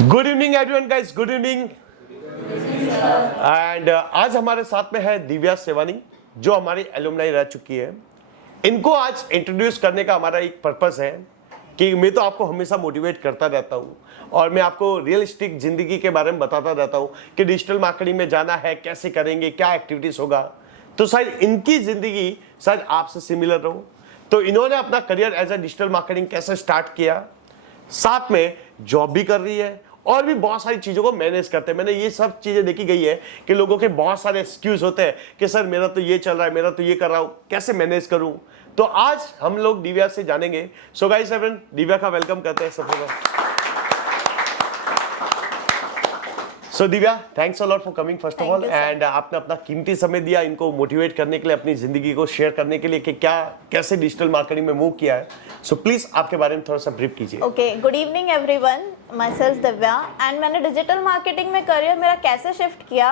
Good evening everyone guys, good evening. And आज हमारे साथ में है दिव्या सेवानी जो हमारी एलुमनाई रह चुकी है। इनको आज इंट्रोड्यूस करने का हमारा एक पर्पस है कि मैं तो आपको हमेशा मोटिवेट करता रहता हूँ और मैं आपको रियलिस्टिक जिंदगी के बारे में बताता रहता हूँ कि डिजिटल मार्केटिंग में जाना है, कैसे करेंगे, क्या एक्टिविटीज होगा। तो शायद इनकी जिंदगी शायद आपसे सिमिलर हो। तो इन्होंने अपना career as a digital marketing कैसे स्टार्ट किया, साथ में जॉब भी कर रही है और भी बहुत सारी चीजों को मैनेज करते हैं। मैंने ये सब चीजें देखी गई है कि लोगों के बहुत सारे एक्सक्यूज होते हैं कि सर मेरा तो ये चल रहा है, मेरा तो ये कर रहा हूं, कैसे मैनेज करूं। तो आज हम लोग दिव्या से जानेंगे। सो गाइस एवरीवन, दिव्या का वेलकम करते हैं सबसे पहले। So Divya, thanks a lot for coming first of all. And आपने अपना कीमती समय दिया इनको मोटिवेट करने के लिए, अपनी जिंदगी को शेयर करने के लिए कि क्या कैसे डिजिटल मार्केटिंग में मूव किया है। सो प्लीज आपके बारे में थोड़ा सा ब्रीफ कीजिए। Okay, good evening everyone, my self Divya. And मैंने डिजिटल मार्केटिंग में करियर मेरा कैसे शिफ्ट किया।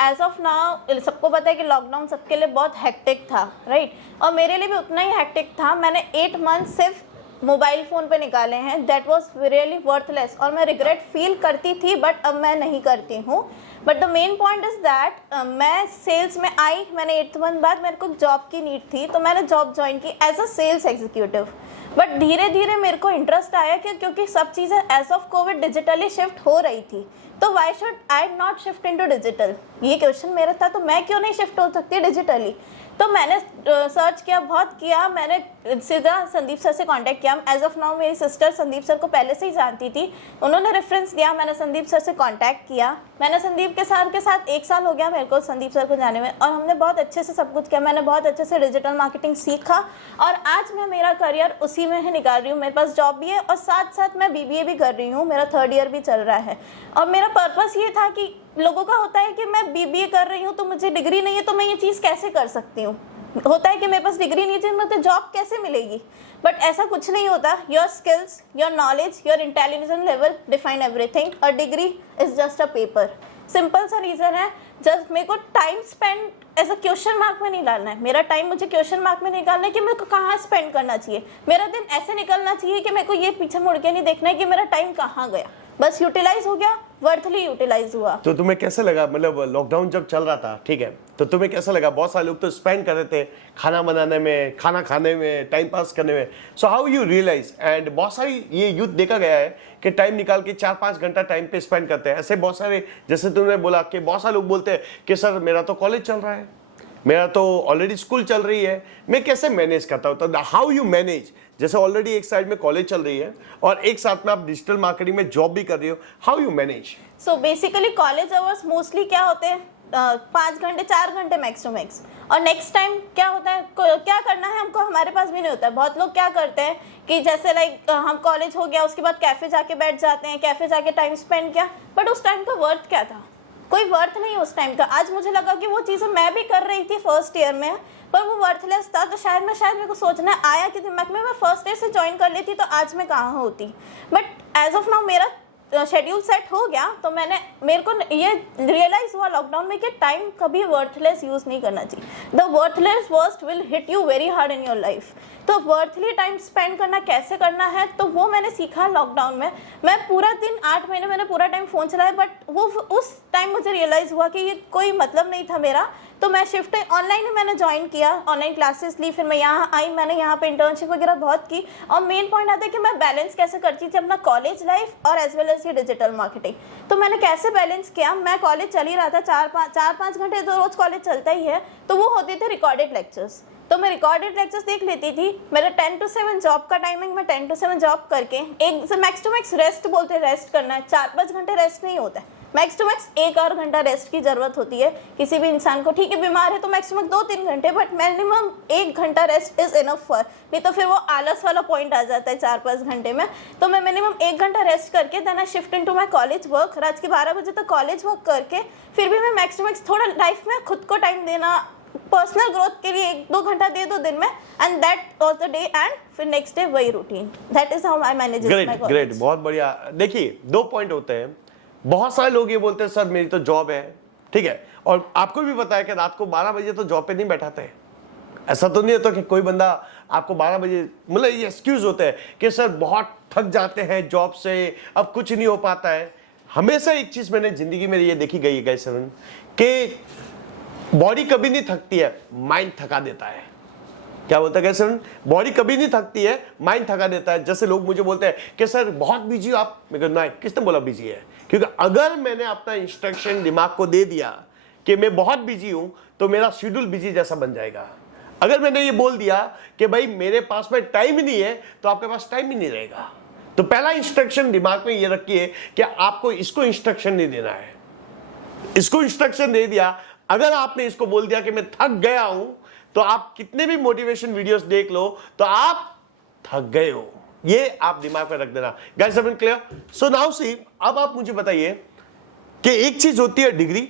एज ऑफ नाउ सबको पता है कि लॉकडाउन सबके लिए बहुत हेक्टिक था, राइट? और मेरे लिए भी उतना ही हेक्टिक था। मैंने 8 मंथ सिर्फ मोबाइल फ़ोन पे निकाले हैं। दैट वॉज रियली वर्थलेस और मैं रिग्रेट फील करती थी, बट अब मैं नहीं करती हूँ। But the main point is that मैं सेल्स में आई। मैंने 8 मंथ बाद मेरे को जॉब की नीड थी, तो मैंने जॉब ज्वाइन की as a sales executive. But धीरे धीरे मेरे को इंटरेस्ट आया कि क्योंकि सब चीज़ें as of Covid digitally shift हो रही थी, तो why should I not shift into digital. ये क्वेश्चन मेरा था, तो मैं क्यों नहीं शिफ्ट हो सकती डिजिटली। तो मैंने सर्च किया, बहुत किया। मैंने सीधा संदीप सर से कांटेक्ट किया। एज ऑफ नाउ मेरी सिस्टर संदीप सर को पहले से ही जानती थी, उन्होंने रेफरेंस दिया। मैंने संदीप सर से कांटेक्ट किया। मैंने संदीप के साथ 1 साल हो गया मेरे को संदीप सर को जाने में, और हमने बहुत अच्छे से सब कुछ किया। मैंने बहुत अच्छे से डिजिटल मार्केटिंग सीखा और आज मैं मेरा करियर उसी में ही निकाल रही हूँ। मेरे पास जॉब भी है और साथ साथ मैं BBA भी कर रही हूँ। मेरा 3rd ईयर भी चल रहा है। और मेरा पर्पस ये था कि लोगों का होता है कि मैं BBA कर रही हूँ तो मुझे डिग्री नहीं है, तो मैं ये चीज़ कैसे कर सकती हूँ। होता है कि मेरे पास डिग्री नहीं चाहिए, मुझे जॉब कैसे मिलेगी। बट ऐसा कुछ नहीं होता। Your skills, your knowledge, your intelligence level define everything. और degree is just a paper. Simple सा रीज़न है, जस्ट मेरे को time spend as a question mark में नहीं डालना है। मेरा टाइम मुझे क्वेश्चन मार्क में निकालना है कि मेरे को कहाँ स्पेंड करना चाहिए। मेरा दिन ऐसे निकलना चाहिए कि मेरे को ये पीछे मुड़ के नहीं देखना है कि मेरा टाइम कहाँ गया। बस यूटिलाइज हो गया, वर्थली यूटिलाइज हुआ। तो तुम्हें कैसे लगा, मतलब लॉकडाउन जब चल रहा था, ठीक है, तो तुम्हें कैसा लगा? बहुत सारे लोग तो स्पेंड कर रहे थे खाना बनाने में, खाना खाने में, टाइम पास करने में। So how you realize? And बहुत सारी ये यूथ देखा गया है कि टाइम निकाल के 4-5 घंटा टाइम पे स्पेंड करते हैं। ऐसे बहुत सारे, जैसे तुमने बोला कि बहुत सारे लोग बोलते हैं कि सर मेरा तो कॉलेज चल रहा है, मेरा तो ऑलरेडी स्कूल चल रही है, मैं कैसे मैनेज करता हूँ। तो हाउ यू मैनेज? जैसे ऑलरेडी एक साइड में कॉलेज चल रही है और एक साथ में आप डिजिटल मार्केटिंग में जॉब भी कर रही हो, how you manage? So basically college hours mostly क्या होते हैं, 5 घंटे 4 घंटे मैक्स टू मैक्स। और नेक्स्ट टाइम क्या होता है, क्या करना है हमको, हमारे पास भी नहीं होता है। बहुत लोग क्या करते हैं कि जैसे लाइक हम कॉलेज हो गया, उसके बाद कैफ़े जाके बैठ जाते हैं, कैफ़े जाके टाइम स्पेंड किया। बट उस टाइम का वर्थ क्या था? कोई वर्थ नहीं उस टाइम का। आज मुझे लगा कि वो चीज़ें मैं भी कर रही थी 1st ईयर में, पर वो वर्थलेस था। तो शायद मेरे को सोचना आया कि दिमाग में, मैं 1st ईयर से ज्वाइन कर लेती तो आज मैं कहाँ होती। बट एज ऑफ नाउ मेरा शेड्यूल सेट हो गया, तो मेरे को ये रियलाइज हुआ लॉकडाउन में कि टाइम कभी वर्थलेस यूज़ नहीं करना चाहिए। The worthless worst will hit you very hard in your life. तो वर्थली टाइम स्पेंड करना कैसे करना है, तो वो मैंने सीखा लॉकडाउन में। मैं पूरा दिन 8 महीने मैंने पूरा टाइम फ़ोन चलाया, बट वो उस टाइम मुझे रियलाइज़ हुआ कि ये कोई मतलब नहीं था मेरा। तो मैं शिफ्ट ऑनलाइन ही मैंने ज्वाइन किया, ऑनलाइन क्लासेस ली, फिर मैं यहाँ आई, मैंने यहाँ पे इंटर्नशिप वगैरह बहुत की। और मेन पॉइंट आता है कि मैं बैलेंस कैसे करती थी अपना कॉलेज लाइफ और एज वेल एज ये डिजिटल मार्केटिंग। तो मैंने कैसे बैलेंस किया, मैं कॉलेज चल ही रहा था, 4-5 घंटे तो रोज़ कॉलेज चलता ही है, तो वो होते थे रिकॉर्डेड लेक्चर्स। तो मैं रिकॉर्डेड लेक्चर्स देख लेती थी। मेरा 10 to 7 जॉब का टाइमिंग, मैं 10 to 7 जॉब करके एक मैक्स टू मैक्स रेस्ट बोलते हैं, रेस्ट करना है। 4-5 घंटे रेस्ट नहीं होता है, मैक्स टू मैक्स 1 और घंटा रेस्ट की ज़रूरत होती है किसी भी इंसान को। ठीक है, बीमार है तो मैक्स टू मैक्स 2-3 घंटे, बट मिनिमम 1 घंटा रेस्ट इज़ इनफ फॉर, नहीं तो फिर वो आलस वाला पॉइंट आ जाता है 4-5 घंटे में। तो मैं मिनिमम 1 घंटा रेस्ट करके then I shift into my college work. रात के 12 बजे तक कॉलेज वर्क करके फिर भी मैं मैक्स टू मैक्स थोड़ा लाइफ में खुद को टाइम देना, पर्सनल ग्रोथ के लिए 1-2 घंटा दे दो दिन में, and that was the day. And फिर नेक्स्ट डे वही routine. That is how I manage my college. Great, बहुत बढ़िया। देखिए 2 पॉइंट होते हैं। बहुत सारे लोग ये बोलते हैं सर मेरी तो जॉब है, ठीक है, और आपको भी पता है कि रात को 12 बजे तो जॉब पे नहीं बैठाते हैं। ऐसा तो नहीं होता कि कोई बंदा आपको 12 बजे, मतलब ये एक्सक्यूज होते हैं कि सर बहुत थक जाते हैं जॉब से, अब कुछ नहीं हो पाता है। हमेशा एक चीज मैंने जिंदगी में ये देखी गई है गाइस कि बॉडी कभी नहीं थकती है, माइंड थका देता है। क्या बोलता है गाइस, बॉडी कभी नहीं थकती है, माइंड थका देता है। जैसे लोग मुझे बोलते हैं कि सर बहुत बिजी हो आप, मैं कहता नहीं, किसने बोला बिजी है? क्योंकि अगर मैंने अपना इंस्ट्रक्शन दिमाग को दे दिया कि मैं बहुत बिजी हूं तो मेरा शेड्यूल बिजी जैसा बन जाएगा। अगर मैंने ये बोल दिया कि भाई मेरे पास में टाइम ही नहीं है तो आपके पास टाइम ही नहीं रहेगा। तो पहला इंस्ट्रक्शन दिमाग में ये रखिए कि आपको इसको इंस्ट्रक्शन नहीं देना है, इसको इंस्ट्रक्शन दे दिया। अगर आपने इसको बोल दिया कि मैं थक गया हूं तो आप कितने भी मोटिवेशन वीडियोस देख लो तो आप थक गए हो, ये आप दिमाग में रख देना। Guys everyone clear? So now see, अब आप मुझे बताइए कि एक चीज होती है डिग्री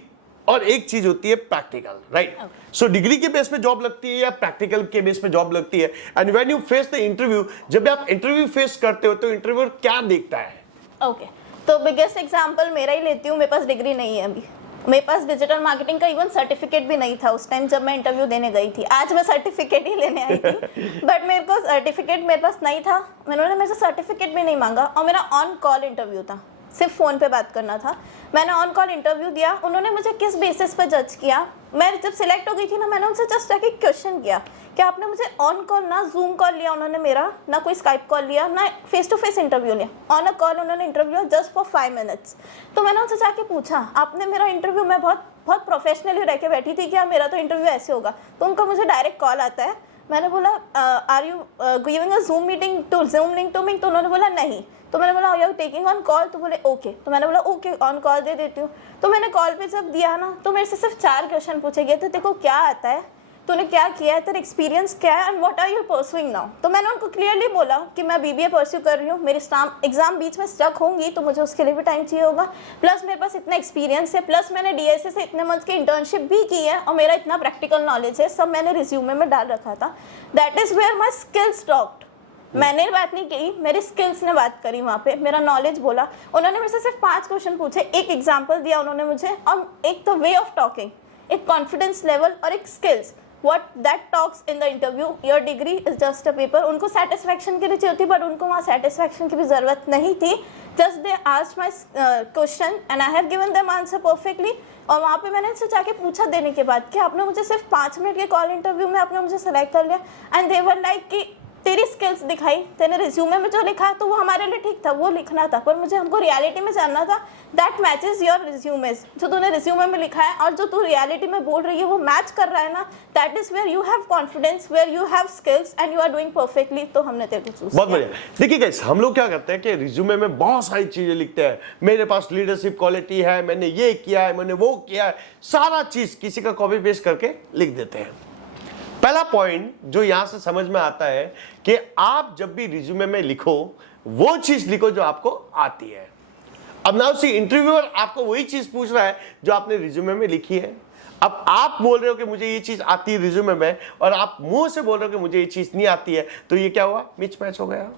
और एक चीज होती है प्रैक्टिकल, राइट? सो डिग्री के बेस पे जॉब लगती है या प्रैक्टिकल के बेस पे जॉब लगती है? And when you face the interview, जब आप इंटरव्यू फेस करते हो तो इंटरव्यूअर क्या देखता है? ओके, तो बिगेस्ट एग्जांपल मेरा ही लेती हूँ। मेरे पास डिग्री नहीं है अभी, मेरे पास डिजिटल मार्केटिंग का इवन सर्टिफिकेट भी नहीं था उस टाइम जब मैं इंटरव्यू देने गई थी। आज मैं सर्टिफिकेट ही लेने आई थी बट मेरे को सर्टिफिकेट मेरे पास नहीं था, उन्होंने मेरे से सर्टिफिकेट भी नहीं मांगा और मेरा ऑन कॉल इंटरव्यू था, सिर्फ फ़ोन पे बात करना था। मैंने ऑन कॉल इंटरव्यू दिया। उन्होंने मुझे किस बेसिस पे जज किया? मैं जब सिलेक्ट हो गई थी ना, मैंने उनसे जस्ट जाके क्वेश्चन किया कि आपने मुझे ऑन कॉल, ना जूम कॉल लिया उन्होंने मेरा, ना कोई स्काइप कॉल लिया, ना फेस टू फेस इंटरव्यू लिया, ऑन अ कॉल उन्होंने इंटरव्यू जस्ट फॉर 5 मिनट्स। तो मैंने उनसे जाके पूछा, आपने मेरा इंटरव्यू, मैं बहुत प्रोफेशनली रह के बैठी थी कि हाँ मेरा तो इंटरव्यू ऐसे होगा, तो उनका मुझे डायरेक्ट कॉल आता है। मैंने बोला are you giving a Zoom meeting to Zoom link to me? तो उन्होंने बोला नहीं। तो मैंने बोला यू टेकिंग ऑन कॉल? तो बोले ओके। तो मैंने बोला ओके ऑन कॉल दे देती हूँ। तो मैंने कॉल पे जब दिया ना तो मेरे से सिर्फ 4 क्वेश्चन पूछे गए थे, देखो क्या आता है, तूने क्या किया है, तेरा एक्सपीरियंस क्या है, and what are you pursuing now? तो मैंने उनको क्लियरली बोला कि मैं बीबीए परस्यू कर रही हूँ, मेरी एग्जाम बीच में स्टक होंगी तो मुझे उसके लिए भी टाइम चाहिए होगा, प्लस मेरे पास इतना एक्सपीरियंस है, प्लस मैंने डीएसए से इतने मंथ की इंटर्नशिप भी की है और मेरा इतना प्रैक्टिकल नॉलेज है, सब मैंने रिज्यूमे में डाल रखा था। That is where my skills talked. मैंने बात नहीं की, मेरी स्किल्स ने बात करी वहाँ पे, मेरा नॉलेज बोला। उन्होंने मेरे से सिर्फ 5 क्वेश्चन पूछे, एक एग्जाम्पल दिया उन्होंने मुझे, और एक तो वे ऑफ टॉकिंग, एक कॉन्फिडेंस लेवल और एक skills, what that talks in the interview, your degree is just a paper। उनको satisfaction की भी चाहिए थी बट उनको वहाँ satisfaction की भी ज़रूरत नहीं थी। just they asked my question and I have given them answer perfectly। और वहाँ पे मैंने इनसे जाके पूछा देने के बाद कि आपने मुझे सिर्फ 5 मिनट के कॉल इंटरव्यू में आपने मुझे सेलेक्ट कर लिया, एंड they were like कि तेरी स्किल्स दिखाई, तेरे रिज्यूमे में जो लिखा है तो वो हमारे लिए ठीक था, वो लिखना था, पर मुझे हमको रियलिटी में जानना था दैट मैचेस योर रिज्यूमेज। जो तूने रिज्यूमे में लिखा है और जो तू रियलिटी में बोल रही है वो मैच कर रहा है ना, that is where you have confidence, where you have skills and you are doing perfectly. तो हमने तेरे को चूज बहुत बढ़िया। देखिए गाइस, हम लोग क्या करते हैं कि रिज्यूमे में बहुत सारी चीजें लिखते हैं, मेरे पास लीडरशिप क्वालिटी है, मैंने ये किया है, मैंने वो किया है, सारा चीज किसी का कॉपी पेस्ट करके लिख देते हैं। पहला पॉइंट जो यहां से समझ में आता है कि आप जब भी रिज्यूमे में लिखो वो चीज लिखो जो आपको आती है। अब नाउ सी, इंटरव्यूअर आपको वही चीज पूछ रहा है जो आपने रिज्यूमे में लिखी है। अब आप बोल रहे हो कि मुझे ये चीज आती है रिज्यूमे में, और आप मुंह से बोल रहे हो कि मुझे ये चीज नहीं आती है, तो ये क्या हुआ? मिच मैच हो गया।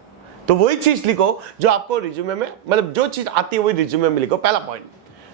तो वही चीज लिखो जो आपको रिज्यूमे में, मतलब जो चीज आती है वही रिज्यूमे में लिखो, पहला पॉइंट।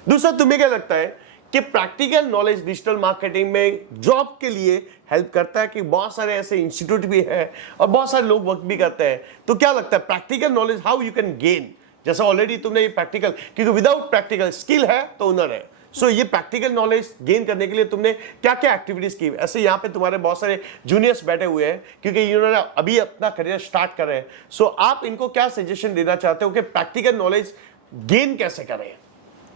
दूसरा, तुम्हें क्या लगता है कि प्रैक्टिकल नॉलेज डिजिटल मार्केटिंग में जॉब के लिए हेल्प करता है? कि बहुत सारे ऐसे इंस्टीट्यूट भी हैं और बहुत सारे लोग वर्क भी करते हैं, तो क्या लगता है practical knowledge how you can gain? जैसा ऑलरेडी तुमने ये प्रैक्टिकल, क्योंकि विदाउट प्रैक्टिकल स्किल है तो हुनर है, सो ये प्रैक्टिकल नॉलेज गेन करने के लिए तुमने क्या क्या एक्टिविटीज की? ऐसे यहाँ पे तुम्हारे बहुत सारे जूनियर्स बैठे हुए हैं क्योंकि इन्होंने अभी अपना करियर स्टार्ट कर रहे हैं, सो आप इनको क्या सजेशन देना चाहते हो कि प्रैक्टिकल नॉलेज गेन कैसे करें?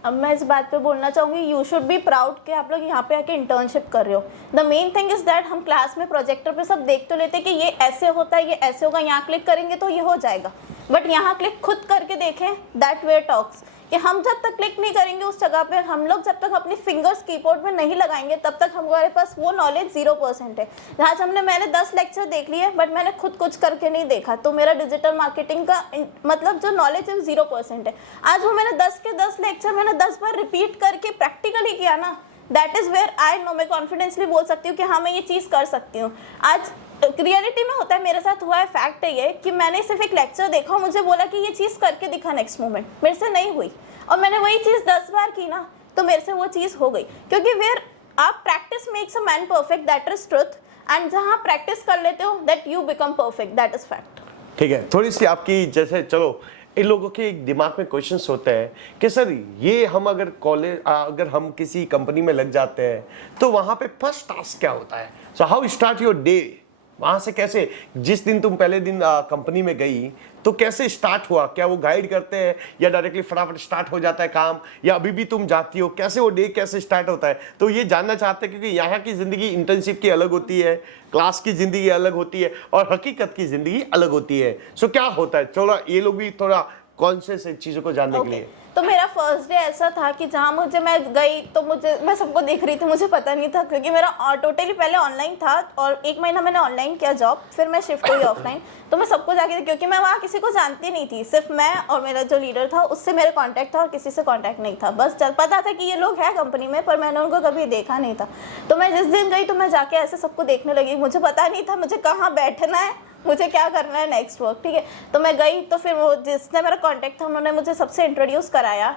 अब मैं इस बात पे बोलना चाहूँगी, यू शुड बी प्राउड कि आप लोग यहाँ पे आके इंटर्नशिप कर रहे हो। The main thing is that हम क्लास में प्रोजेक्टर पे सब देख तो लेते हैं कि ये ऐसे होता है, ये ऐसे होगा, यहाँ क्लिक करेंगे तो ये हो जाएगा, बट यहाँ क्लिक खुद करके देखें, दैट वेयर टॉक्स। कि हम जब तक क्लिक नहीं करेंगे उस जगह पे, हम लोग जब तक अपनी फिंगर्स कीबोर्ड में नहीं लगाएंगे तब तक हमारे पास वो नॉलेज 0% है। आज मैंने 10 लेक्चर देख लिए बट मैंने खुद कुछ करके नहीं देखा, तो मेरा डिजिटल मार्केटिंग का मतलब जो नॉलेज है 0% है। आज वो मैंने 10 के 10 लेक्चर मैंने 10 बार रिपीट करके प्रैक्टिकली किया ना, that is where I know, मैं कॉन्फिडेंसली बोल सकती हूँ कि हाँ मैं ये चीज़ कर सकती हूँ। आज रियलिटी में होता है, मेरे साथ हुआ है, फैक्ट है ये कि मैंने सिर्फ एक लेक्चर देखा, मुझे बोला कि ये चीज़ करके दिखा, नेक्स्ट मोमेंट मेरे से नहीं हुई, और मैंने वही चीज़ 10 बार की ना तो मेरे से वो चीज़ हो गई। क्योंकि वेयर आप practice makes a man perfect, that is truth, and जहाँ प्रैक्टिस कर लेते हो that you become perfect, that is fact. ठीक है, थोड़ी सी आपकी जैसे चलो इन लोगों के एक दिमाग में क्वेश्चंस होते हैं कि सर ये हम अगर हम किसी कंपनी में लग जाते हैं तो वहां पे फर्स्ट टास्क क्या होता है, so how start your day, वहां से कैसे, जिस दिन तुम पहले दिन कंपनी में गई तो कैसे स्टार्ट हुआ, क्या वो गाइड करते हैं या डायरेक्टली फटाफट स्टार्ट हो जाता है काम, या अभी भी तुम जाती हो, कैसे वो डे कैसे स्टार्ट होता है, तो ये जानना चाहते हैं क्योंकि यहाँ की जिंदगी इंटर्नशिप की अलग होती है, क्लास की जिंदगी अलग होती है और हकीकत की जिंदगी अलग होती है। सो क्या होता है, थोड़ा ये लोग भी थोड़ा कॉन्शियस है चीजों को जानने के लिए। तो मेरा फर्स्ट डे ऐसा था कि जहाँ मैं गई तो मैं सबको देख रही थी, मुझे पता नहीं था क्योंकि मेरा टोटली पहले ऑनलाइन था और 1 महीना मैंने ऑनलाइन किया जॉब, फिर मैं शिफ्ट हुई ऑफलाइन। तो मैं सबको जाके, क्योंकि मैं वहाँ किसी को जानती नहीं थी, सिर्फ मैं और मेरा जो लीडर था उससे मेरे कांटेक्ट था और किसी से कांटेक्ट नहीं था, बस पता था कि ये लोग हैं कंपनी में, पर मैंने उनको कभी देखा नहीं था। तो मैं जिस दिन गई तो मैं जाके ऐसे सबको देखने लगी, मुझे पता नहीं था मुझे कहाँ बैठना है, मुझे क्या करना है नेक्स्ट वर्क, ठीक है। तो मैं गई तो फिर वो जिसने मेरा कांटेक्ट था उन्होंने मुझे सबसे इंट्रोड्यूस कराया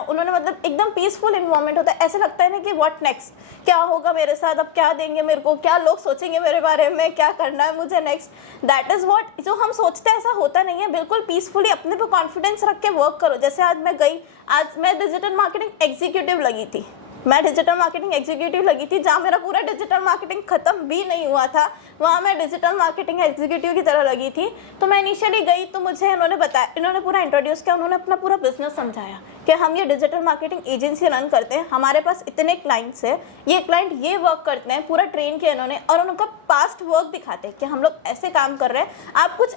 उन्होंने, मतलब एकदम पीसफुल इन्वायरमेंट होता है, ऐसे लगता है ना कि व्हाट नेक्स्ट, क्या होगा मेरे साथ, अब क्या देंगे मेरे को, क्या लोग सोचेंगे मेरे बारे में, क्या करना है मुझे नेक्स्ट। दैट इज व्हाट, जो हम सोचते हैं ऐसा होता नहीं है, बिल्कुल पीसफुली अपने पे कॉन्फिडेंस रख के वर्क करो। जैसे आज मैं गई, आज मैं डिजिटल मार्केटिंग एग्जीक्यूटिव लगी थी, जहाँ मेरा पूरा डिजिटल मार्केटिंग खत्म भी नहीं हुआ था, वहाँ मैं डिजिटल मार्केटिंग एग्जीक्यूटिव की तरह लगी थी। तो मैं इनिशियली गई तो मुझे इन्होंने पूरा इंट्रोड्यूस किया, उन्होंने अपना पूरा बिजनेस समझाया कि हम ये डिजिटल मार्केटिंग एजेंसी रन करते हैं, हमारे पास इतने क्लाइंट्स है, ये क्लाइंट ये वर्क करते हैं, पूरा ट्रेन किया इन्होंने और उनका पास्ट वर्क दिखाते हैं कि हम लोग ऐसे काम कर रहे हैं, आप कुछ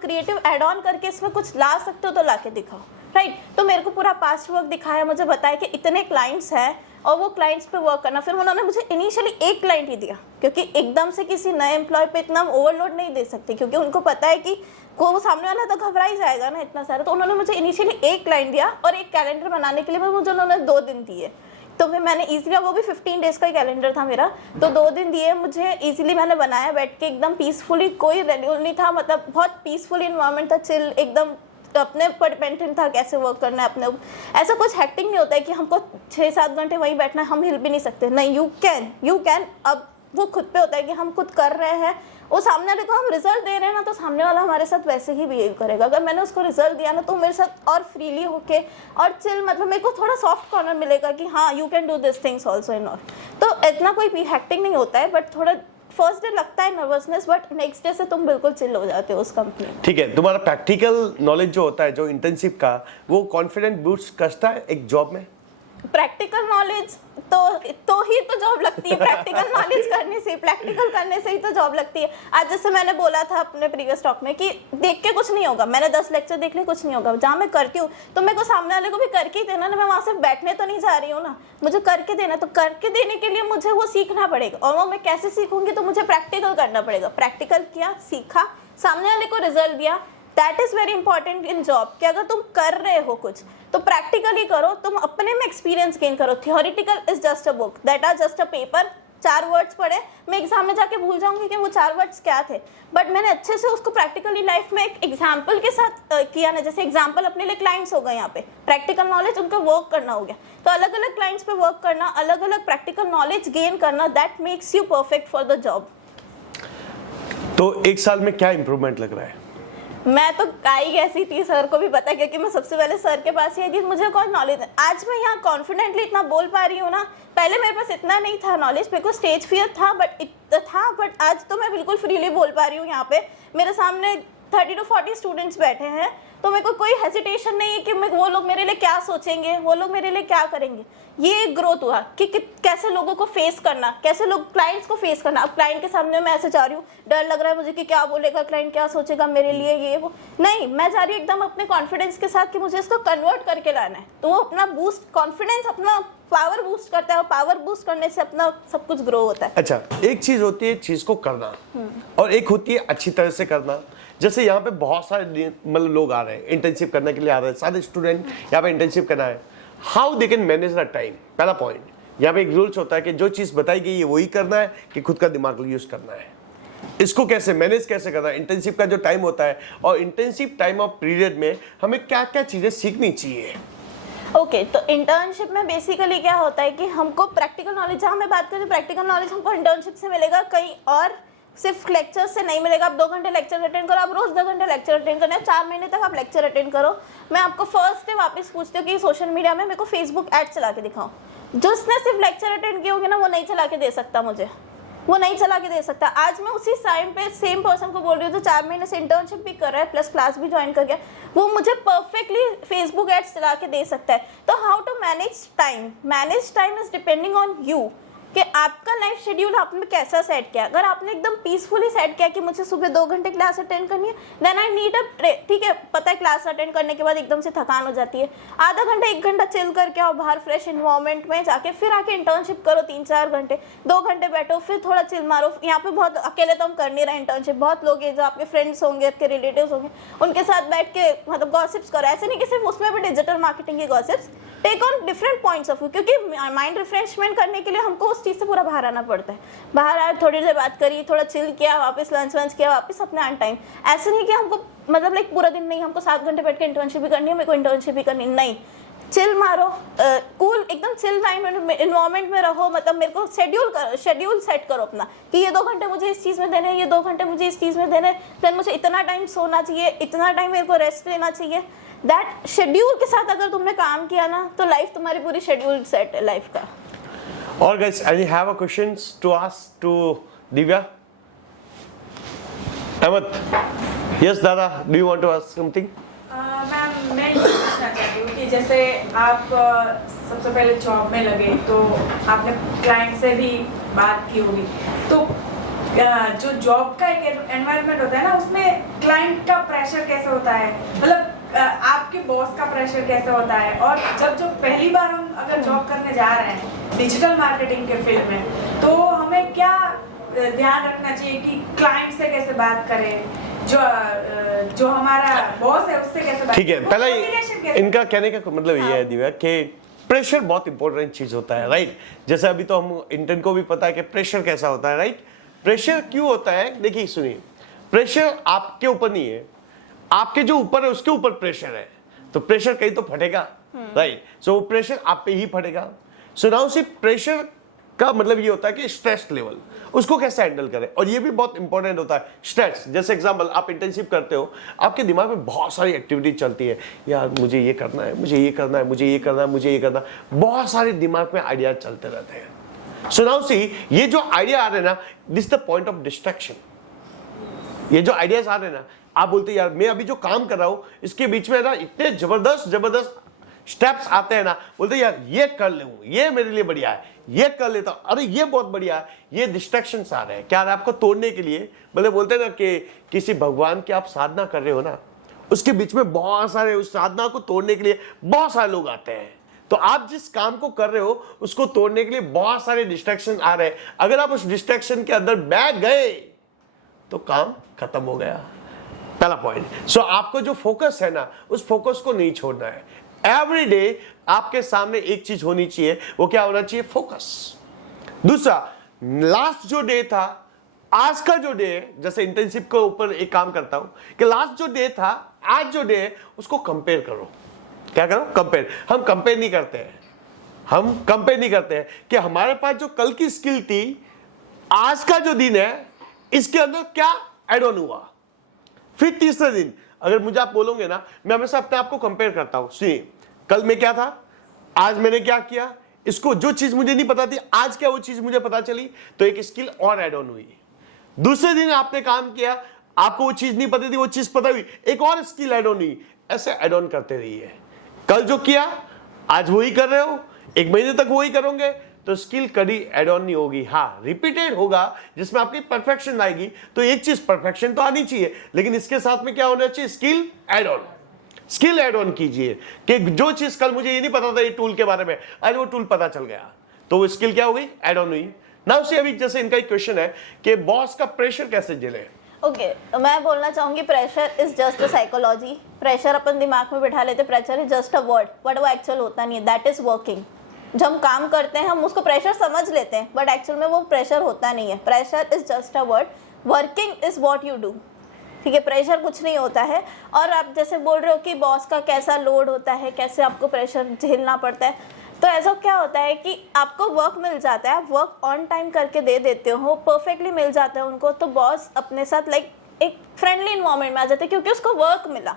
क्रिएटिव एड ऑन करके इसमें कुछ ला सकते हो तो ला के दिखाओ, राइट। तो मेरे को पूरा पास्ट वर्क दिखाया, मुझे बताया कि इतने क्लाइंट्स हैं और वो क्लाइंट्स पे वर्क करना। फिर उन्होंने मुझे इनिशियली एक क्लाइंट ही दिया, क्योंकि एकदम से किसी नए एम्प्लॉय पे इतना ओवरलोड नहीं दे सकते, क्योंकि उनको पता है कि वो सामने वाला तो घबरा ही जाएगा ना इतना सारा। तो उन्होंने मुझे इनिशियली एक क्लाइंट दिया और एक कैलेंडर बनाने के लिए मुझे उन्होंने 2 दिन दिए। तो फिर मैंने ईजिली, वो भी 15 डेज का ही कैलेंडर था मेरा, तो 2 दिन दिए मुझे, ईजिली मैंने बनाया बैठ के, एकदम पीसफुली, कोई रेड्यूल नहीं था, मतलब बहुत पीसफुल इन्वायरमेंट था, चिल एकदम, अपने पर डिपेंडेंट था कैसे वर्क करना है अपने। ऐसा कुछ हैक्टिंग नहीं होता है कि हमको 6-7 घंटे वहीं बैठना है, हम हिल भी नहीं सकते, नहीं, यू कैन। अब वो खुद पे होता है कि हम खुद कर रहे हैं, वो सामने वाले को हम रिजल्ट दे रहे हैं ना, तो सामने वाला हमारे साथ वैसे ही बिहेव करेगा। अगर मैंने उसको रिजल्ट दिया ना तो मेरे साथ और फ्रीली होके और चिल, मतलब मेरे को थोड़ा सॉफ्ट कॉर्नर मिलेगा कि हाँ you can do this things also in all. तो इतना कोई हैक्टिंग नहीं होता है, बट थोड़ा फर्स्ट डे लगता है नर्वसनेस, बट नेक्स्ट डे से तुम बिल्कुल चिल हो जाते हो उस कंपनी में। ठीक है, तुम्हारा प्रैक्टिकल नॉलेज जो होता है, जो इंटर्नशिप का, वो कॉन्फिडेंस बूस्ट करता है एक जॉब में। प्रैक्टिकल नॉलेज तो ही तो जॉब लगती है, प्रैक्टिकल नॉलेज प्रैक्टिकल करने से ही तो जॉब लगती है। आज जैसे मैंने बोला था अपने प्रीवियस टॉक में कि देख के कुछ नहीं होगा, मैंने 10 लेक्चर देख लिए, कुछ नहीं होगा। जहाँ मैं करती हूँ तो मेरे को सामने वाले को भी करके ही देना ना, मैं वहाँ से बैठने तो नहीं जा रही हूँ ना, मुझे करके देना। तो करके देने के लिए मुझे वो सीखना पड़ेगा, और वो मैं कैसे सीखूंगी, तो मुझे प्रैक्टिकल करना पड़ेगा। प्रैक्टिकल किया, सीखा, सामने वाले को रिजल्ट दिया। That is very important in job कि अगर तुम कर रहे हो कुछ तो प्रैक्टिकली करो, तुम अपने में एक्सपीरियंस गेन करो। Theoretical is just a book, that are just a paper, 4 words पढ़े, मैं एग्जाम में जाके भूल जाऊंगी कि वो 4 वर्ड्स क्या थे, बट मैंने अच्छे से उसको प्रैक्टिकली लाइफ में एक एग्जाम्पल के साथ किया ना। जैसे एग्जाम्पल अपने लिए क्लाइंट्स हो गए, यहाँ पे प्रैक्टिकल नॉलेज उनका वर्क करना हो गया। तो अलग अलग क्लाइंट्स पे वर्क करना, अलग अलग प्रैक्टिकल नॉलेज गेन करना, that makes you perfect for the job. तो 1 साल में क्या इंप्रूवमेंट लग रहा है? मैं तो आई कैसी थी, सर को भी पता है, क्योंकि मैं सबसे पहले सर के पास ही आई थी, मुझे कौन नॉलेज है। आज मैं यहाँ कॉन्फिडेंटली इतना बोल पा रही हूँ ना, पहले मेरे पास इतना नहीं था नॉलेज, मेरे को स्टेज फियर था, बट आज तो मैं बिल्कुल फ्रीली बोल पा रही हूँ। यहाँ पे मेरे सामने 30 to 40 स्टूडेंट्स बैठे हैं, तो मेरे को कोई हेजिटेशन नहीं है कि वो लोग मेरे लिए क्या सोचेंगे, वो लोग मेरे लिए क्या करेंगे। ये ग्रोथ हुआ कि कैसे लोगों को फेस करना, कैसे लोग क्लाइंट्स को फेस करना। अब क्लाइंट के सामने मैं ऐसे जा रही हूँ, डर लग रहा है मुझे कि क्या बोलेगा क्लाइंट, क्या सोचेगा मेरे लिए, ये वो नहीं, मैं जा रही हूँ एकदम अपने कॉन्फिडेंस के साथ कि मुझे इसको कन्वर्ट करके लाना है। तो वो अपना बूस्ट, कॉन्फिडेंस अपना पावर बूस्ट करता है, और पावर बूस्ट करने से अपना सब कुछ ग्रो होता है। अच्छा, एक चीज होती है चीज को करना, और एक होती है अच्छी तरह से करना। जैसे यहाँ पे बहुत सारे मतलब लोग आ रहे हैं, इंटर्नशिप करने के लिए आ रहे हैं, सारे स्टूडेंट यहाँ पे इंटर्नशिप करना है। How they can manage the time, पहला पॉइंट। यहाँ पे एक रूल्स होता है कि जो चीज बताई गई है वही करना है, कि खुद का दिमाग यूज करना है। इसको कैसे मैनेज कैसे करना है, इंटर्नशिप का जो टाइम होता है, और इंटर्नशिप टाइम ऑफ पीरियड में हमें क्या क्या चीजें सीखनी चाहिए। ओके, तो इंटर्नशिप में बेसिकली क्या होता है कि हमको प्रैक्टिकल नॉलेज, जहाँ मैं बात करूँ प्रैक्टिकल नॉलेज हमको इंटर्नशिप से मिलेगा, कहीं और सिर्फ लेक्चर से नहीं मिलेगा। आप 2 घंटे लेक्चर अटेंड करो, आप रोज 2 घंटे लेक्चर अटेंड करना है, 4 महीने तक आप लेक्चर अटेंड करो। मैं आपको फर्स्ट डे वापस पूछती हूँ कि सोशल मीडिया में मेरे को फेसबुक ऐड चला के दिखाओ। जिसने सिर्फ लेक्चर अटेंड किए होंगे ना, वो नहीं चला के दे सकता मुझे, वो नहीं चला के दे सकता। आज मैं उसी टाइम पे सेम पर्सन को बोल रही हूँ जो 4 महीने से इंटर्नशिप भी कर रहा है प्लस क्लास भी ज्वाइन कर गया, वो मुझे परफेक्टली फेसबुक एड्स चला के दे सकता है। तो how to manage time is depending on you, कि आपका लाइफ शेड्यूल आपने कैसा सेट किया। अगर आपने एकदम पीसफुली सेट किया कि मुझे सुबह 2 घंटे क्लास अटेंड करनी है, देन आई नीड ठीक है, पता है क्लास अटेंड करने के बाद एकदम से थकान हो जाती है, आधा घंटा 1 घंटा चिल करके आओ बाहर फ्रेश इन्वायरमेंट में जाके, फिर आके इंटर्नशिप करो 3-4 घंटे, 2 घंटे बैठो, फिर थोड़ा चिल मारो। यहाँ पे बहुत अकेले तो हम कर नहीं रहे इंटर्नशिप, बहुत लोग हैं जो आपके फ्रेंड्स होंगे, आपके रिलेटिव्स होंगे, उनके साथ बैठ के मतलब गॉसिप्स करो। ऐसे नहीं कि सिर्फ उसमें भी डिजिटल मार्केटिंग की gossips, take on different points of view, क्योंकि माइंड रिफ्रेशमेंट करने के लिए हमको उस चीज़ से पूरा बाहर आना पड़ता है। बाहर आए, थोड़ी देर बात करी, थोड़ा चिल किया, वापस लंच किया, वापस अपने ऑन टाइम। ऐसे नहीं कि हमको मतलब लाइक पूरा दिन नहीं, हमको 7 घंटे बैठ के इंटर्नशिप भी करनी है, मेरे को इंटर्नशिप भी करनी नहीं। चिल मारो, कूल एकदम चिल इन्वायरमेंट में रहो। मतलब मेरे को शेड्यूल सेट करो अपना कि ये 2 घंटे मुझे इस चीज़ में देने हैं, ये 2 घंटे मुझे इस चीज़ में देने, देन मुझे इतना टाइम सोना चाहिए, इतना टाइम मेरे को रेस्ट लेना चाहिए। दैट शेड्यूल के साथ अगर तुमने काम किया ना, तो लाइफ तुम्हारी पूरी शेड्यूल सेट है लाइफ का। Or guys, I have a questions to ask to Divya. Ahmed, yes, Dada, do you want to ask something? Ma'am मैं ये पूछना चाहती हूँ कि जैसे आप सबसे पहले जॉब में लगे तो आपने क्लाइंट से भी बात की होगी, तो जो जॉब का एक एनवायरनमेंट होता है ना, उसमें क्लाइंट का प्रेशर कैसे होता है, मतलब आपके बॉस का प्रेशर कैसे होता है, और जब पहली बार हम अगर जॉब करने जा रहे हैं डिजिटल मार्केटिंग के फील्ड में, तो हमें क्या ध्यान रखना चाहिए कि क्लाइंट से कैसे बात करें, जो हमारा बॉस है उससे कैसे बात। ठीक है, पहला इनका कहने का मतलब ये है दिव्या कि प्रेशर बहुत इंपॉर्टेंट चीज होता है, राइट। जैसे अभी तो हम इंटर्न को भी पता है कि प्रेशर कैसा होता है, राइट। प्रेशर क्यों होता है, देखिए सुनिए, प्रेशर आपके ऊपर नहीं है, आपके जो ऊपर है उसके ऊपर प्रेशर है, तो प्रेशर कहीं तो फटेगा, राइट। सो वो प्रेशर आप पे ही फटेगा। सो नाउ सी प्रेशर का मतलब ये होता है कि स्ट्रेस लेवल उसको कैसे हैंडल करें, और ये भी बहुत इंपॉर्टेंट होता है स्ट्रेस। जैसे एग्जांपल, आप इंटर्नशिप करते हो, आपके दिमाग में बहुत सारी एक्टिविटी चलती है, यार मुझे ये करना है, मुझे ये करना है, मुझे ये करना है, मुझे ये करना है, बहुत सारे दिमाग में आइडिया चलते रहते हैं। सो नाउ सी, ये जो आइडिया आ रहे हैं ना, this the point of distraction. ये जो आइडियाज आ रहे हैं ना, आप बोलते हैं यार मैं अभी जो काम कर रहा हूं इसके बीच में ना इतने जबरदस्त स्टेप्स आते हैं ना, बोलते यार ये कर लूं, ये मेरे लिए बढ़िया है, ये कर लेता हूं, अरे ये बहुत बढ़िया है। ये डिस्ट्रैक्शंस आ रहे हैं, क्या आपको तोड़ने के लिए। मतलब बोलते हैं ना कि किसी भगवान की आप साधना कर रहे हो ना, उसके बीच में बहुत सारे, उस साधना को तोड़ने के लिए बहुत सारे लोग आते हैं। तो आप जिस काम को कर रहे हो उसको तोड़ने के लिए बहुत सारे डिस्ट्रैक्शन आ रहे हैं। अगर आप उस डिस्ट्रैक्शन के अंदर बैठ गए तो काम खत्म हो गया, पहला पॉइंट। सो आपको जो फोकस है ना, उस फोकस को नहीं छोड़ना है। एवरी डे आपके सामने एक चीज होनी चाहिए, वो क्या होना चाहिए, फोकस। दूसरा, लास्ट जो डे था, आज का जो डे है, जैसे इंटर्नशिप के ऊपर एक काम करता हूं कि लास्ट जो डे था, आज जो डे है, उसको कंपेयर करो। क्या करो, कंपेयर। हम कंपेयर नहीं करते हैं, हम कंपेयर नहीं करते हैं कि हमारे पास जो कल की स्किल थी, आज का जो दिन है, इसके अंदर क्या एड ऑन हुआ। फिर तीसरे दिन अगर मुझे आप बोलोगे ना, मैं हमेशा अपने आप को कंपेयर करता हूं, सुनिए कल मैं क्या था, आज मैंने क्या किया, इसको जो चीज मुझे नहीं पता थी, आज क्या वो चीज मुझे पता चली, तो एक स्किल और एड ऑन हुई। दूसरे दिन आपने काम किया, आपको वो चीज नहीं पता थी, वो चीज पता हुई, एक और स्किल एड ऑन हुई। ऐसे एड ऑन करते रहिए। कल जो किया आज वही कर रहे हो, 1 महीने तक वही करोगे तो स्किल कभी एड ऑन नहीं होगी। हाँ, रिपीटेड होगा जिसमें आपकी परफेक्शन आएगी। तो एक चीज परफेक्शन तो आनी चाहिए, लेकिन इसके साथ में क्या होना चाहिए, skill add on. Skill add on कीजिए कि जो चीज कल मुझे ये नहीं पता था ये टूल के बारे में, आज वो टूल पता चल गया, तो वो स्किल क्या हो गई, एड ऑन हुई। नाउ सी, अभी जैसे इनका एक क्वेश्चन है कि बॉस का प्रेशर कैसे झेले। ओके, मैं बोलना चाहूंगी pressure is just a psychology. Pressure अपन दिमाग में बैठा लेते, pressure is just a word, but वो एक्चुअल होता नहीं है। That is working. जब हम काम करते हैं हम उसको प्रेशर समझ लेते हैं, बट एक्चुअल में वो प्रेशर होता नहीं है। Pressure is just a word, working is what you do. ठीक है, प्रेशर कुछ नहीं होता है। और आप जैसे बोल रहे हो कि बॉस का कैसा लोड होता है, कैसे आपको प्रेशर झेलना पड़ता है, तो ऐसा क्या होता है कि आपको वर्क मिल जाता है, वर्क ऑन टाइम करके दे देते हो, परफेक्टली मिल जाता है उनको, तो बॉस अपने साथ लाइक एक फ्रेंडली इन्वायरमेंट में आ जाते हैं क्योंकि उसको वर्क मिला।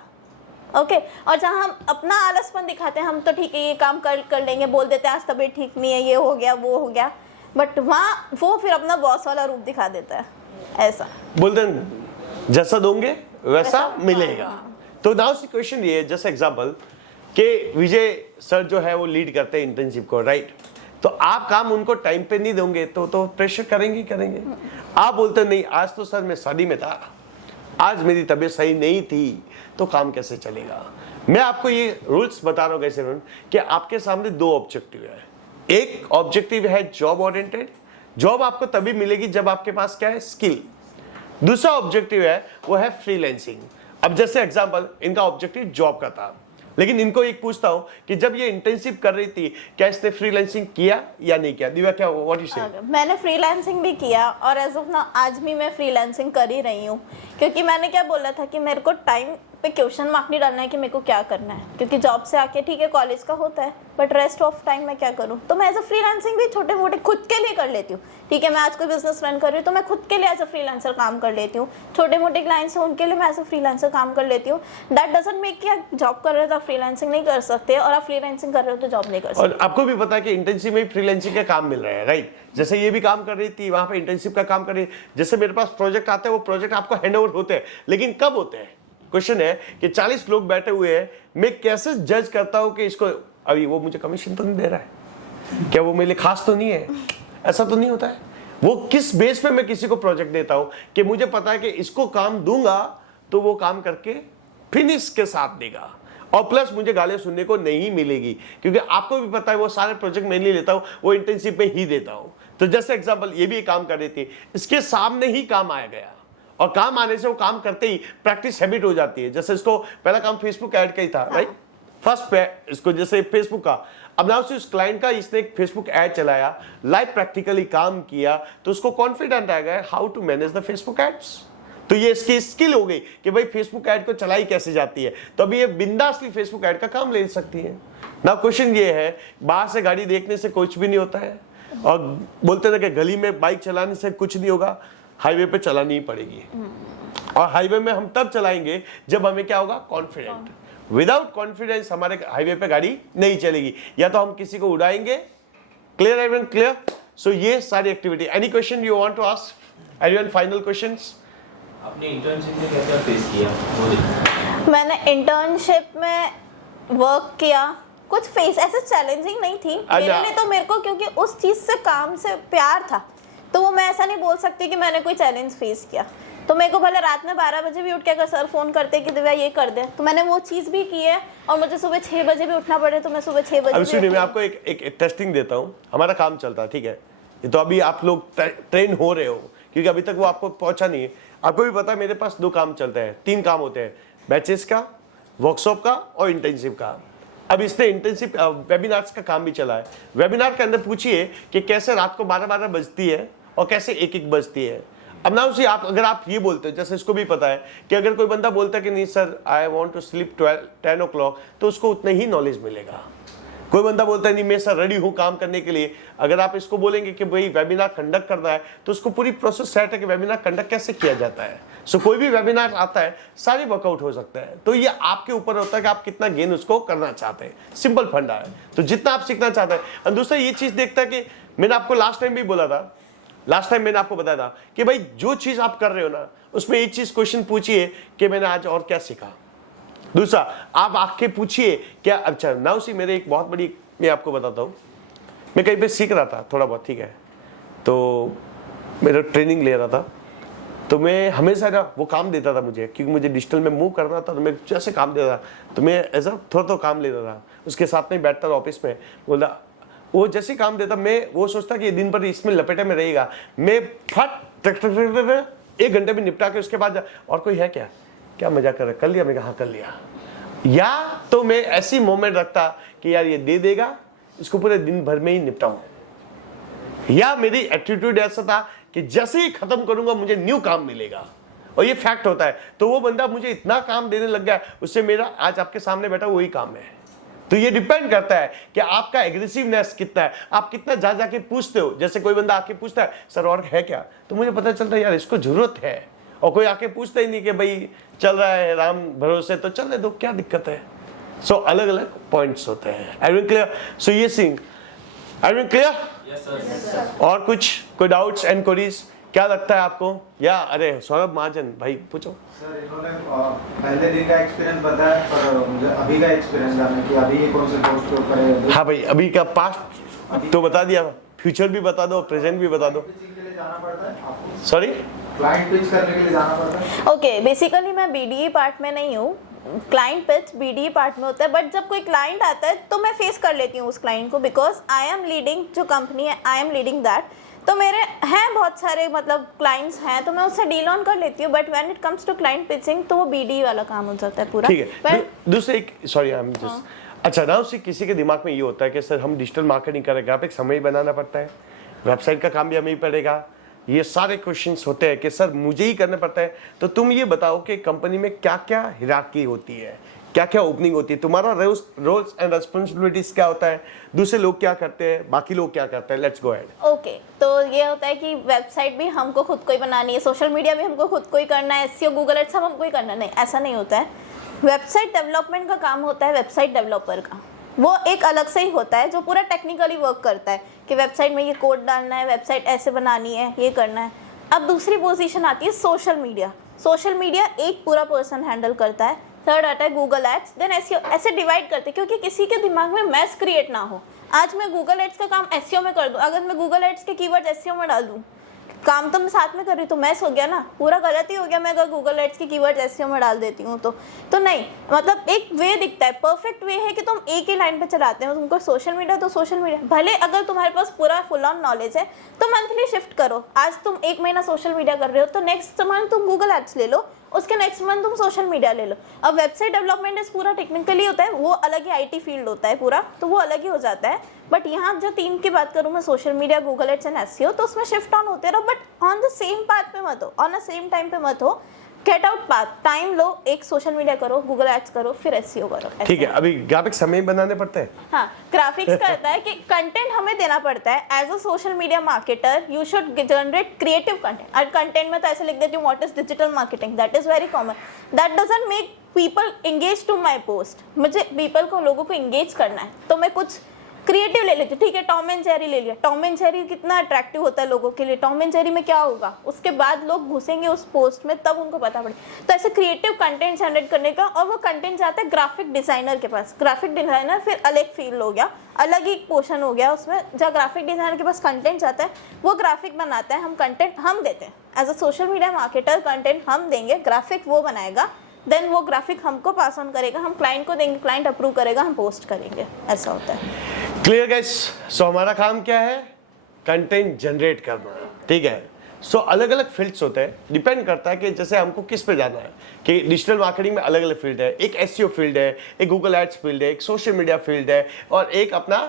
ओके और जहाँ हम अपना आलसपन दिखाते हैं, हम तो ठीक है ये काम कर लेंगे, बोल देते हैं आज तबीयत ठीक नहीं है, ये हो गया वो हो गया, बट वहाँ वो फिर अपना बॉस वाला रूप दिखा देता है। ऐसा बोलते हैं जैसा दोगे वैसा मिलेगा। तो नाउ सी क्वेश्चन ये है, जैसे एग्जांपल कि विजय सर जो है वो लीड करते हैं इंटर्नशिप को, राइट? तो आप काम उनको टाइम पे नहीं दोगे तो प्रेशर करेंगे। आप बोलते नहीं आज तो सर मैं शादी में था, आज मेरी तबीयत सही नहीं थी, तो काम कैसे चलेगा? मैं आपको ये रूल्स बता रहा हूँ कैसे कि आपके सामने दो ऑब्जेक्टिव है। एक ऑब्जेक्टिव है जॉब ओरिएंटेड, जॉब आपको तभी मिलेगी जब आपके पास क्या है, स्किल। दूसरा ऑब्जेक्टिव है वो है फ्रीलांसिंग। अब जैसे एग्जांपल इनका ऑब्जेक्टिव जॉब का था, लेकिन इनको एक पूछता हूं कि जब ये इंटर्नशिप कर रही थी क्या इसने फ्रीलांसिंग किया या नहीं किया? दिव्या क्या व्हाट यू से? मैंने फ्रीलांसिंग भी किया और एज ऑफ ना आज भी मैं फ्रीलांसिंग कर ही रही हूँ, क्योंकि मैंने क्या बोला था कि मेरे को टाइम पे क्वेश्चन मार्क नहीं डालना है कि मेरे को क्या करना है, क्योंकि जॉब से आके ठीक है कॉलेज का होता है बट रेस्ट ऑफ टाइम मैं क्या करूँ। तो मैं एज अ फ्रीलांसिंग भी छोटे मोटे खुद के लिए कर लेती हूँ। ठीक है मैं आज कोई बिजनेस रन कर रही हूँ तो मैं खुद के लिए एज अ फ्रीलांसर काम कर लेती हूँ। छोटे मोटे क्लाइंट्स हैं उनके लिए मैं एज अ फ्रीलांसर काम कर लेती हूँ। दैट डजंट मेक कि आप जॉब कर रहे हो तो आप फ्रीलांसिंग नहीं कर सकते और आप फ्रीलांसिंग कर रहे हो तो जॉब नहीं कर सकते। और आपको भी पता है कि इंटर्नशिप में फ्रीलांसिंग का काम मिल रहा है, राइट? जैसे ये भी काम कर रही थी वहां पे इंटर्नशिप का काम कर रही है। जैसे मेरे पास प्रोजेक्ट आते हैं वो प्रोजेक्ट आपको हैंडओवर होते हैं, लेकिन कब होते हैं? क्वेश्चन है कि 40 लोग बैठे हुए हैं, मैं कैसे जज करता हूं कि इसको अभी वो मुझे कमीशन तो नहीं दे रहा है, क्या वो मेरे लिए खास तो नहीं है? ऐसा तो नहीं होता है। वो किस बेस पे मैं किसी को प्रोजेक्ट देता हूं कि मुझे पता है कि इसको काम दूंगा तो वो काम करके फिनिश के साथ देगा और प्लस मुझे गालियां सुनने को नहीं मिलेगी, क्योंकि आपको भी पता है वो सारे प्रोजेक्ट मैं नहीं लेता हूं, वो इंटर्नशिप में ही देता हूं। तो जैसे एग्जांपल ये भी काम कर रही थी, इसके सामने ही काम आया गया और काम आने से वो काम करते ही प्रैक्टिस हैबिट हो जाती है। जैसे इसको पहला काम फेसबुक ऐड का ही था, राइट? फर्स्ट पे इसको जैसे फेसबुक का, अब ना उस क्लाइंट का इसने एक फेसबुक ऐड चलाया, लाइव प्रैक्टिकली काम किया तो उसको कॉन्फिडेंट आ गया how to manage the Facebook ads. तो ये इसकी स्किल हो गई कि भाई फेसबुक ऐड को चलाई कैसे जाती है, तो अभी ये बिंदासली फेसबुक ऐड का काम ले सकती है ना। क्वेश्चन ये है, बाहर से गाड़ी देखने से कुछ भी नहीं होता है और बोलते थे कि गली में बाइक चलाने से कुछ नहीं होगा, हाईवे पे चलानी ही पड़ेगी और हाईवे में हम तब चलाएंगे जब हमें क्या होगा, कॉन्फिडेंट। विदाउट कॉन्फिडेंस हमारे हाईवे पे गाड़ी नहीं चलेगी, या तो हम किसी को उड़ाएंगे। Clear everyone? क्लियर? सो ये सारी activity. Any question you want to ask everyone? Final questions? आपने इंटर्नशिप में क्या क्या फेस किया? मैंने इंटर्नशिप में वर्क किया, कुछ फेस ऐसे चैलेंजिंग नहीं थी मेरे लिए, तो मेरे को क्योंकि उस चीज़ से काम से प्यार था तो वो मैं ऐसा नहीं बोल सकती कि मैंने कोई चैलेंज फेस किया। तो मेरे को भले रात में 12 बजे भी उठ के अगर सर फोन करते कि दिव्या ये कर दे तो मैंने वो चीज़ भी की है, और मुझे सुबह 6 बजे भी उठना पड़े तो मैं सुबह 6 बजे। अब सुनिए, मैं आपको एक टेस्टिंग देता हूँ। हमारा काम चलता है, ठीक है? ये तो अभी आप लोग ट्रेन हो रहे हो क्योंकि अभी तक वो आपको पहुंचा नहीं है। आपको भी पता है मेरे पास 2 काम चलते हैं, 3 काम होते हैं, बैचेस का, वर्कशॉप का और इंटर्नशिप का। अब इसने इंटर्नशिप वेबिनार्स का काम भी चला है। वेबिनार के अंदर पूछिए कि कैसे रात को 12-12 बजती है और कैसे 1-1 बजती है। अब ना उसी अगर आप ये बोलते हो, जैसे इसको भी पता है कि अगर कोई बंदा बोलता है कि नहीं sir I want to sleep 10 o'clock, तो उसको उतना ही नॉलेज मिलेगा। कोई बंदा बोलता है नहीं मैं सर रेडी हूँ काम करने के लिए, अगर आप इसको बोलेंगे कि भाई वेबिनार कंडक्ट करना है तो उसको पूरी प्रोसेस सेट है कि वेबिनार कंडक्ट कैसे किया जाता है। सो कोई भी वेबिनार आता है सारे वर्कआउट हो सकता है। तो ये आपके ऊपर होता है कि आप कितना गेन उसको करना चाहते हैं। सिंपल फंडा है, तो जितना आप सीखना चाहते हैं। और दूसरा ये चीज देखता है कि मैंने आपको लास्ट टाइम भी बोला था, लास्ट टाइम मैंने आपको बताया था कि भाई जो चीज आप कर रहे हो ना उसमें एक चीज क्वेश्चन पूछिए कि मैंने आज और क्या सीखा। दूसरा आप आके पूछिए क्या, अच्छा ना उसी मेरे एक बहुत बड़ी, मैं आपको बताता हूँ, मैं कहीं पे सीख रहा था थोड़ा बहुत, ठीक है? तो मेरा ट्रेनिंग ले रहा था, तो मैं हमेशा ना वो काम देता था मुझे, क्योंकि मुझे डिजिटल में मूव करना था, तो मैं जैसे काम देता था तो मैं ऐसा थोड़ा काम लेता था, उसके साथ में बैठता था ऑफिस में, बोला वो जैसे काम देता मैं वो सोचता कि ये दिन भर इसमें लपेटे में रहेगा, मैं फट 1 घंटे में निपटा के उसके बाद और कोई है क्या मजा कर लिया? मैं हाँ कर लिया। या तो मैं ऐसी मोमेंट रखता कि यार ये दे देगा, इसको पूरे दिन भर में ही निपटाऊं, या मेरी एटीट्यूड ऐसा था कि जैसे ही खत्म करूंगा मुझे न्यू काम मिलेगा, और ये फैक्ट होता है। तो वो बंदा मुझे इतना काम देने लग गया, उससे मेरा आज आपके सामने बैठा वही काम है। तो ये डिपेंड करता है कि आपका एग्रेसिवनेस कितना है, आप कितना जा जाके पूछते हो। जैसे कोई बंदा आके पूछता है सर और है क्या, तो मुझे पता चलता है यार इसको जरूरत है, और कोई आके पूछता ही नहीं कि भाई चल रहा है राम भरोसे तो चलने दो, क्या दिक्कत है। सो अलग अलग पॉइंट्स होते हैं। Everyone clear? सो ये Singh, everyone clear? Yes sir. और कुछ कोई डाउट्स एंड क्वेरीज क्या लगता है आपको? या अरे सौरभ महाजन भाई पूछो। सर इन्होंने पहले दिन का एक्सपीरियंस बताया, पर मुझे अभी का एक्सपीरियंस जानना कि अभी ये कौन से पोस्ट के ऊपर है। हाँ भाई, अभी का पास्ट तो बता दिया, फ्यूचर भी बता दो, प्रेजेंट भी बता दो। पिचिंग के लिए जाना पड़ता है आपको? सॉरी, क्लाइंट पिच करने के लिए जाना पड़ता है? ओके, बेसिकली मैं बीडीई पार्ट में नहीं हूँ, क्लाइंट पिच बीडीई पार्ट में होता है, बट जब कोई क्लाइंट आता है तो मैं फेस कर लेती हूँ उस क्लाइंट को, बिकॉज आई एम लीडिंग जो कंपनी है, आई एम लीडिंग दैट। तो मेरे हैं बहुत सारे मतलब क्लाइंट्स हैं, तो मैं उससे डील ऑन कर लेती हूँ, but when it comes to client pitching तो वो बीडीई वाला काम हो जाता है पूरा। ठीक है। दूसरे एक, सॉरी आई एम जस्ट, अच्छा ना उसी किसी के दिमाग में ये होता है कि सर हम डिजिटल मार्केटिंग करें, ग्राफिक्स हमें ही बनाना पड़ता है, वेबसाइट का काम भी हमें ही पड़ेगा, ये सारे क्वेश्चंस होते हैं कि सर मुझे ही करना पड़ता है। तो तुम ये बताओ कि कंपनी में क्या क्या हिरार्की होती है, क्या क्या ओपनिंग होती है, तुम्हारा रोल्स एंड रेस्पॉन्सिबिलिटीज क्या होता है, दूसरे लोग क्या करते हैं, बाकी लोग क्या करते हैं। Let's go ahead. ओके, तो ये होता है कि वेबसाइट भी हमको खुद को ही बनानी है, सोशल मीडिया भी हमको खुद को ही करना है, एसईओ गूगल एड्स सब हमको ही करना है। नहीं, ऐसा नहीं होता है। वेबसाइट डेवलपमेंट का काम होता है वेबसाइट डेवलपर का, वो एक अलग से ही होता है जो पूरा टेक्निकली वर्क करता है कि वेबसाइट में ये कोड डालना है, वेबसाइट ऐसे बनानी है, ये करना है। अब दूसरी पोजीशन आती है सोशल मीडिया। सोशल मीडिया एक पूरा पर्सन हैंडल करता है। थर्ड आता है गूगल एड्स, देन एसईओ। ऐसे डिवाइड करते हैं क्योंकि किसी के दिमाग में मैस क्रिएट ना हो। आज मैं गूगल एड्स का काम एसईओ में कर दूं, अगर मैं गूगल एड्स के कीवर्ड एसईओ में डाल दूं, काम तो मैं साथ में कर रही हूँ, तो मैस हो गया ना, पूरा गलत ही हो गया। मैं अगर गूगल एड्स की कीवर्ड एसईओ में डाल देती हूँ तो नहीं, मतलब एक वे दिखता है, परफेक्ट वे है कि तुम एक ही लाइन पे चलाते हो। तुमको सोशल मीडिया तो सोशल मीडिया, भले अगर तुम्हारे पास पूरा फुल ऑन नॉलेज है तो मंथली शिफ्ट करो। आज तुम 1 महीना सोशल मीडिया कर रहे हो तो नेक्स्ट मंथ तुम गूगल एड्स ले लो, उसके नेक्स्ट मंथ तुम सोशल मीडिया ले लो। अब वेबसाइट डेवलपमेंट इस पूरा टेक्निकली होता है, वो अलग ही आईटी फील्ड होता है पूरा, तो वो अलग ही हो जाता है। बट यहाँ जो 3 की बात करूँ मैं, social media, Google ads and SEO, तो उसमें शिफ्ट ऑन होते रहो, but on the same path पे मत हो, ऑन द सेम टाइम पे मत हो। गेट आउट पाथ, टाइम लो, एक सोशल मीडिया करो, गूगल एड्स करो, फिर एसईओ करो। ठीक है, अभी ग्राफिक्स हमें बनाने पड़ते हैं। हाँ, ग्राफिक्स करता है कि कंटेंट हमें देना पड़ता है। As a social media marketer you should generate creative content. और कंटेंट में तो ऐसे लिख देती हूँ what is digital marketing, that is very common, that doesn't make people engage to my post. मुझे पीपल को, लोगों को एंगेज करना है तो मैं कुछ क्रिएटिव ले लेती हूँ। ठीक है, टॉम एंड जेरी ले लिया, टॉम एंड जेरी कितना अट्रैक्टिव होता है लोगों के लिए, टॉम एंड जेरी में क्या होगा, उसके बाद लोग घुसेंगे उस पोस्ट में तब उनको पता पड़े। तो ऐसे क्रिएटिव कंटेंट जनरेट करने का, और वो कंटेंट जाता है ग्राफिक डिजाइनर के पास। ग्राफिक डिजाइनर फिर अलग फील्ड हो गया, अलग ही पोर्शन हो गया उसमें। जब ग्राफिक डिजाइनर के पास कंटेंट जाता है, वो ग्राफिक बनाता है, हम कंटेंट हम देते हैं। As a social media marketer content हम देंगे, ग्राफिक वो बनाएगा, देन वो ग्राफिक हमको पास ऑन करेगा, हम क्लाइंट को देंगे, क्लाइंट अप्रूव करेगा, हम पोस्ट करेंगे, ऐसा होता है। Clear guys? सो हमारा काम क्या है? कंटेंट जनरेट करना। ठीक है, सो अलग अलग फील्ड्स होते हैं, डिपेंड करता है कि जैसे हमको किस पे जाना है। कि डिजिटल मार्केटिंग में अलग अलग फील्ड है, एक एसईओ फील्ड है, एक गूगल एड्स फील्ड है, एक सोशल मीडिया फील्ड है, और एक अपना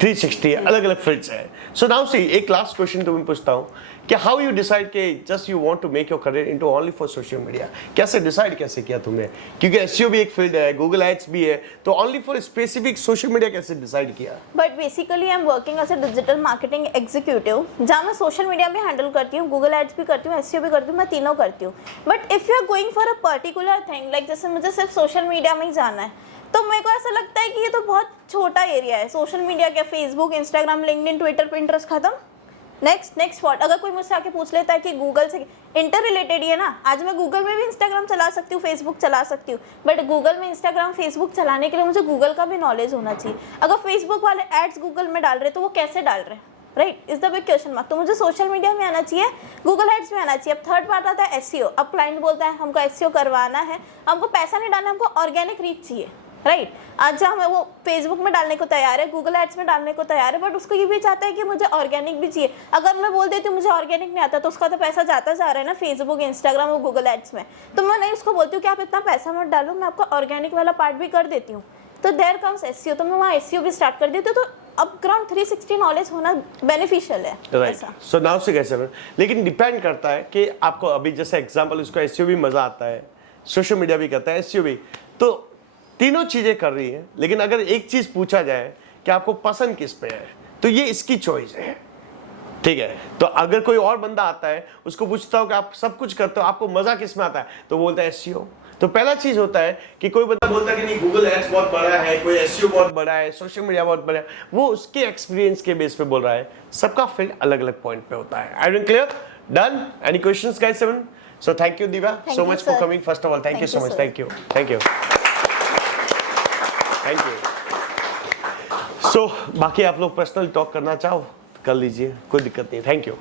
360 है, अलग अलग फील्ड्स है। सो नाउ सी, एक लास्ट क्वेश्चन तुम्हें पूछता हूँ कि हाउ यू डिसाइड कि just you want to make your career into only for social media? कैसे डिसाइड कैसे किया तुमने? क्योंकि एसईओ भी एक फील्ड है, गूगल एड्स भी है, तो only for specific social media कैसे डिसाइड किया? But basically I am working as a digital marketing executive, जहाँ मैं सोशल मीडिया भी हैंडल करती हूँ, गूगल एड्स भी करती हूँ, एसईओ भी करती हूँ, मैं तीनों करती हूँ। But if you are going for a particular thing, like जैसे मुझे सिर्फ सोशल मीडिया में ही जाना है, तो मेरे को ऐसा लगता है कि ये तो बहुत छोटा एरिया है। सोशल मीडिया क्या, Facebook, Instagram, LinkedIn, Twitter, Pinterest, खत्म, नेक्स्ट व्हाट। अगर कोई मुझसे आके पूछ लेता है कि गूगल से इंटर रिलेटेड ही है ना, आज मैं गूगल में भी इंस्टाग्राम चला सकती हूँ, फेसबुक चला सकती हूँ, बट गूगल में इंस्टाग्राम, फेसबुक चलाने के लिए मुझे गूगल का भी नॉलेज होना चाहिए। अगर फेसबुक वाले एड्स गूगल में डाल रहे तो वो कैसे डाल रहे हैं, right, is the big question mark. तो मुझे सोशल मीडिया में आना चाहिए, गूगल एड्स में आना चाहिए। अब थर्ड पार्ट आता है एसईओ। अब क्लाइंट बोलता है हमको एसईओ करवाना है, हमको पैसा नहीं डालना, हमको ऑर्गेनिक रीच चाहिए, राइट। आज हमें वो फेसबुक में डालने को तैयार है, गूगल एड्स में डालने को तैयार है, बट उसको ये भी चाहता है कि मुझे ऑर्गेनिक भी चाहिए। अगर मैं बोल देती हूँ मुझे ऑर्गेनिक नहीं आता, तो उसका तो पैसा जाता जा रहा है ना फेसबुक, इंस्टाग्राम और गूगल एड्स में। तो मैं नहीं उसको बोलती हूँ कि आप इतना पैसा मत डालो, मैं आपको ऑर्गेनिक वाला पार्ट भी कर देती हूँ। तो देयर कम्स एसईओ, तो मैं वहाँ एसईओ भी स्टार्ट कर देती हूँ। तो अब ग्राउंड 360 नॉलेज होना बेनिफिशियल है, राइट। सो नाउ से कैसे, लेकिन डिपेंड करता है कि आपको, अभी जैसे एग्जांपल, इसको एसईओ भी मजा आता है, सोशल मीडिया भी करता है, एसईओ भी, तो तीनों चीजें कर रही है, लेकिन अगर एक चीज पूछा जाए कि आपको पसंद किस पे है, तो ये इसकी चॉइस है। ठीक है, तो अगर कोई और बंदा आता है, उसको पूछता हो कि आप सब कुछ करते हो, आपको मजा किस में आता है, तो बोलता है एसईओ। तो पहला चीज होता है कि कोई बंदा बोलता है कि नहीं गूगल एड्स बहुत बड़ा है, कोई एसईओ बहुत बड़ा है, सोशल मीडिया बहुत बड़ा है, वो उसके एक्सपीरियंस के बेस पे बोल रहा है। सबका फील्ड अलग अलग पॉइंट पे होता है। I don't clear? Done? Any questions guys? 7? So thank you Diva Thank so you, much for sir. coming. First of all, thank you so much. sir. Thank you. So बाकी आप लोग personal talk करना चाहो कर लीजिए, कोई दिक्कत नहीं। Thank you.